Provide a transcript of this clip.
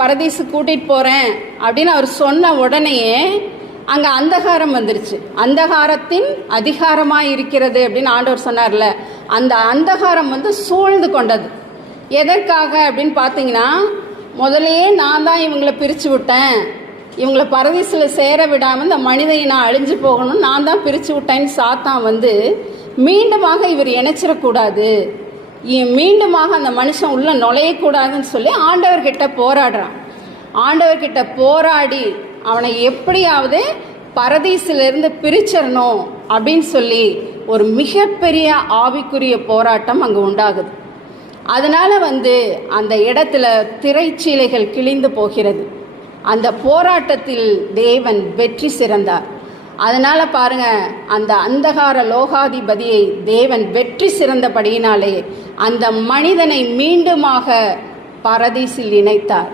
பரதீசு கூட்டிகிட்டு போகிறேன் அப்படின்னு அவர் சொன்ன உடனேயே அங்கே அந்தகாரம் வந்துருச்சு. அந்தகாரத்தின் அதிகாரமாக இருக்கிறது அப்படின்னு ஆண்டவர் சொன்னார்ல, அந்த அந்தகாரம் சூழ்ந்து கொண்டது. எதற்காக அப்படின்னு பார்த்தீங்கன்னா, முதலையே நான் தான் இவங்களை பிரித்து விட்டேன், இவங்களை பரதீசில் சேர விடாமல் இந்த மனிதனை நான் அழிஞ்சு போகணும், நான் தான் பிரித்து விட்டேன்னு சாத்தான் மீண்டுமாக இவர் இணைச்சிடக்கூடாது, மீண்டுமாக அந்த மனுஷன் உள்ள நுழையக்கூடாதுன்னு சொல்லி ஆண்டவர்கிட்ட போராடுறான். ஆண்டவர்கிட்ட போராடி அவனை எப்படியாவது பரதீசிலிருந்து பிரிச்சிடணும் அப்படின்னு சொல்லி ஒரு மிகப்பெரிய ஆவிக்குரிய போராட்டம் அங்கே உண்டாகுது. அதனால் அந்த இடத்துல திரைச்சீலைகள் கிழிந்து போகிறது. அந்த போராட்டத்தில் தேவன் வெற்றி சிறந்தார். அதனால் பாருங்க, அந்த அந்தகார லோகாதிபதியை தேவன் வெற்றி சிறந்தபடியினாலே அந்த மனிதனை மீண்டுமாக பரதீசில் இணைத்தார்.